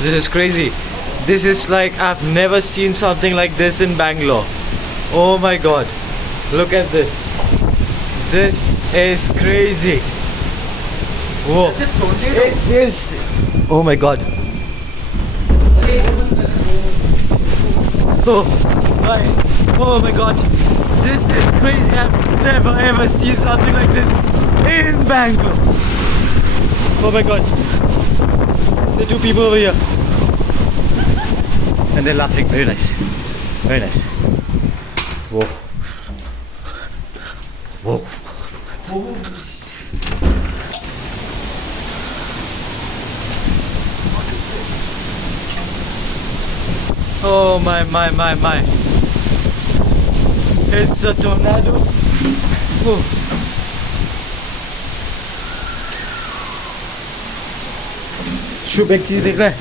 This is crazy. This is like I've never seen something like this in Bangalore. Oh my god. Look at this. This is crazy. Whoa. Yes, yes. Oh my god. Oh my, oh my god. This is crazy. I've never ever seen something like this in Bangalore. Oh my god. There are two people over here. And they're laughing. Very nice. Very nice. Whoa. Whoa. Oh my. It's a tornado. Whoa. शुभ एक चीज देख रहा है